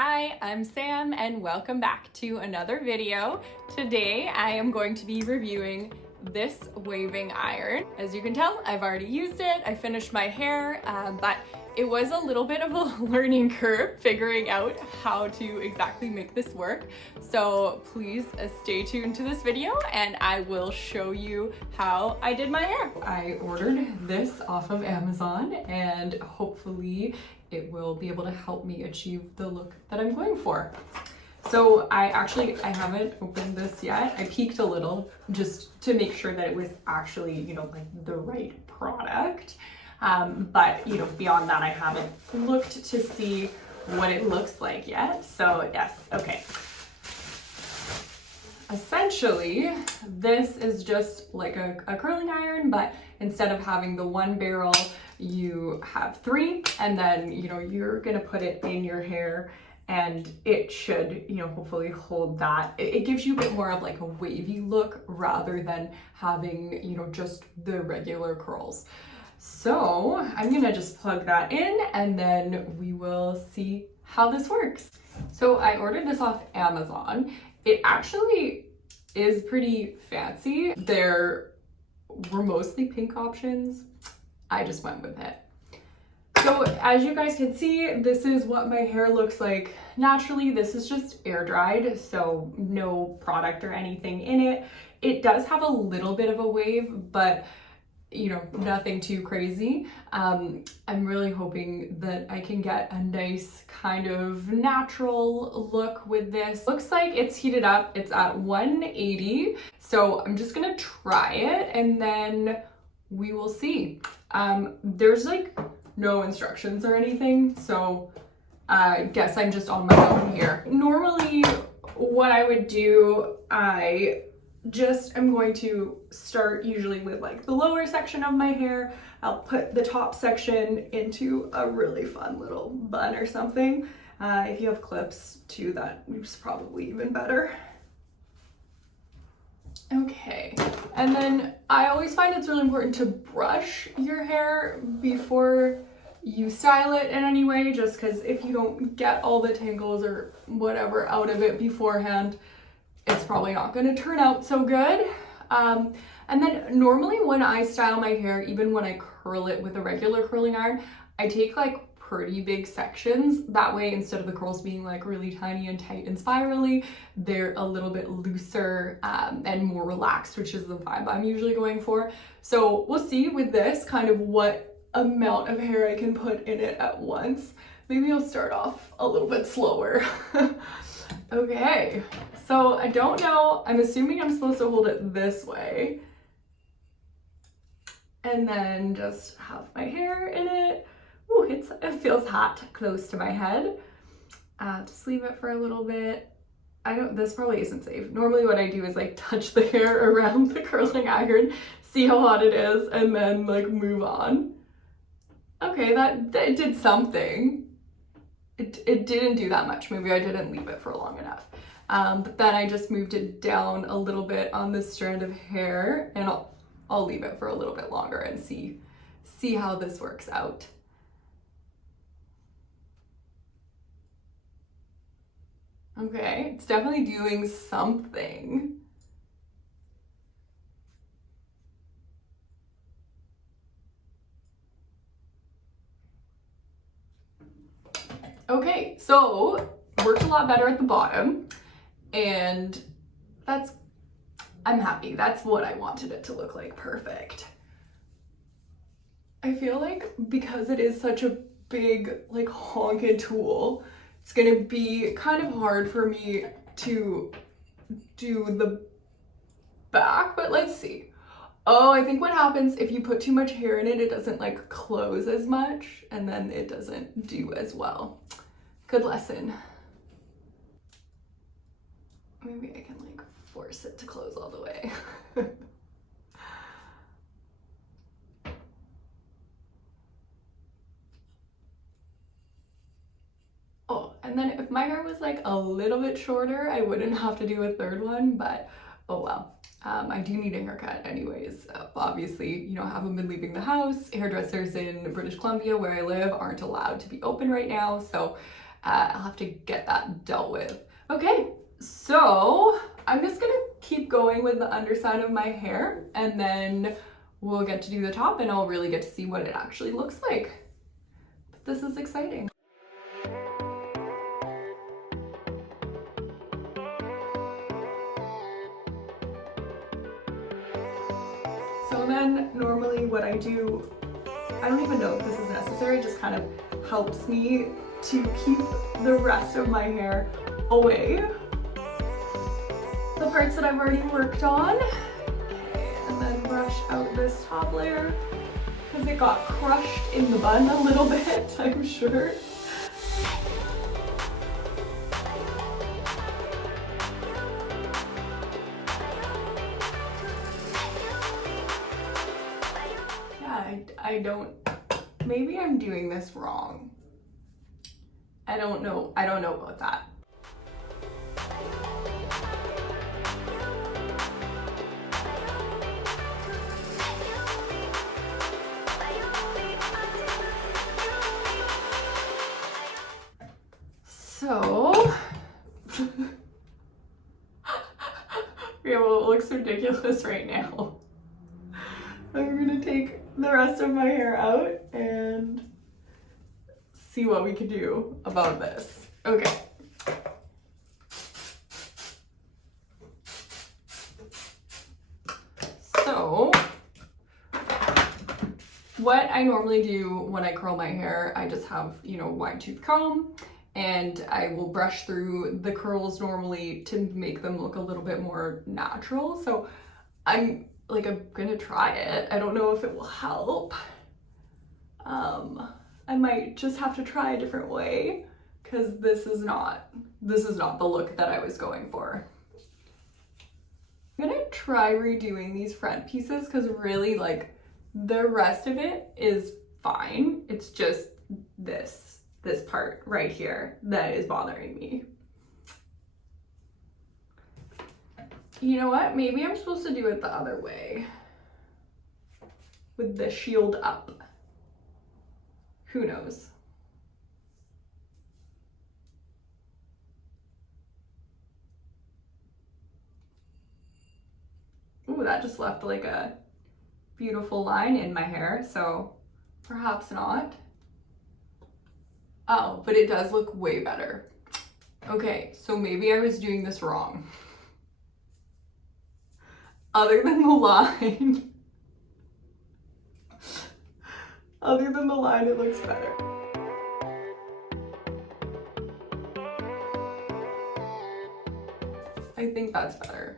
Hi, I'm Sam and welcome back to another video. Today I am going to be reviewing this waving iron. As you can tell, I've already used it. I finished my hair, but it was a little bit of a learning curve figuring out how to exactly make this work. So please stay tuned to this video and I will show you how I did my hair. I ordered this off of Amazon and hopefully it will be able to help me achieve the look that I'm going for. So I haven't opened this yet. I peeked a little just to make sure that it was actually, like the right product. But beyond that, I haven't looked to see what it looks like yet. So yes, okay. Essentially, this is just like a curling iron, but instead of having the one barrel, you have three, and then, you're gonna put it in your hair and it should, hopefully hold that. It gives you a bit more of like a wavy look rather than having, just the regular curls. So I'm gonna just plug that in and then we will see how this works. So I ordered this off Amazon. It actually is pretty fancy. There were mostly pink options. I just went with it. So as you guys can see, this is what my hair looks like naturally. This is just air dried, so no product or anything in it. It does have a little bit of a wave, but nothing too crazy. I'm really hoping that I can get a nice kind of natural look with this. Looks like it's heated up. It's at 180. So I'm just gonna try it and then we will see. There's like no instructions or anything, so I guess I'm just on my own here. Normally what I would do, I'm going to start usually with like the lower section of my hair. I'll put the top section into a really fun little bun or something. If you have clips too, that is probably even better. Okay, and then I always find it's really important to brush your hair before you style it in any way, just because if you don't get all the tangles or whatever out of it beforehand, it's probably not going to turn out so good. And then normally when I style my hair, even when I curl it with a regular curling iron, I take like pretty big sections. That way, instead of the curls being like really tiny and tight and spirally, they're a little bit looser and more relaxed, which is the vibe I'm usually going for. So we'll see with this kind of what amount of hair I can put in it at once. Maybe I'll start off a little bit slower. Okay, so I don't know. I'm assuming I'm supposed to hold it this way and then just have my hair in it. Ooh, it feels hot close to my head. Just leave it for a little bit. This probably isn't safe. Normally what I do is like touch the hair around the curling iron, see how hot it is, and then like move on. Okay, that did something. It didn't do that much. Maybe I didn't leave it for long enough. But then I just moved it down a little bit on this strand of hair, and I'll leave it for a little bit longer and see how this works out. Okay, it's definitely doing something. Okay, so worked a lot better at the bottom, and I'm happy. That's what I wanted it to look like. Perfect. I feel like because it is such a big like honking tool, it's gonna be kind of hard for me to do the back, but let's see. Oh, I think what happens if you put too much hair in it, it doesn't like close as much, and then it doesn't do as well. Good lesson. Maybe I can like force it to close all the way. Oh, and then if my hair was like a little bit shorter, I wouldn't have to do a third one, but oh well. I do need a haircut anyways. Obviously, haven't been leaving the house. Hairdressers in British Columbia, where I live, aren't allowed to be open right now. So I'll have to get that dealt with. Okay, so I'm just gonna keep going with the underside of my hair, and then we'll get to do the top and I'll really get to see what it actually looks like. But this is exciting. So then normally what I do, I don't even know if this is necessary, it just kind of helps me to keep the rest of my hair away. The parts that I've already worked on. Okay, and then brush out this top layer because it got crushed in the bun a little bit, I'm sure. I don't, maybe I'm doing this wrong. I don't know about that. So, yeah, well, it looks ridiculous right now. I'm gonna take the rest of my hair out and see what we can do about this. Okay. So, what I normally do when I curl my hair, I just have, wide tooth comb, and I will brush through the curls normally to make them look a little bit more natural. So I'm gonna try it. I don't know if it will help. I might just have to try a different way because this is not the look that I was going for. I'm gonna try redoing these front pieces because really the rest of it is fine. It's just this part right here that is bothering me. You know what? Maybe I'm supposed to do it the other way. With the shield up. Who knows? Ooh, that just left a beautiful line in my hair, so perhaps not. Oh, but it does look way better. Okay, so maybe I was doing this wrong. Other than the line, it looks better. I think that's better.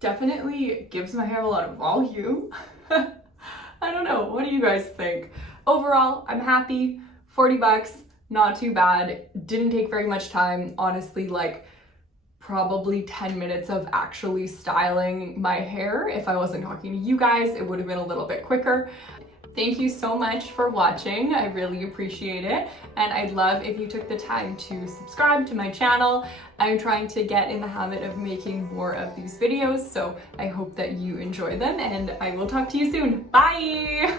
Definitely gives my hair a lot of volume. I don't know, what do you guys think? Overall, I'm happy. 40 bucks, not too bad. Didn't take very much time, honestly, probably 10 minutes of actually styling my hair. If I wasn't talking to you guys, it would have been a little bit quicker. Thank you so much for watching. I really appreciate it. And I'd love if you took the time to subscribe to my channel. I'm trying to get in the habit of making more of these videos, so I hope that you enjoy them, and I will talk to you soon. Bye!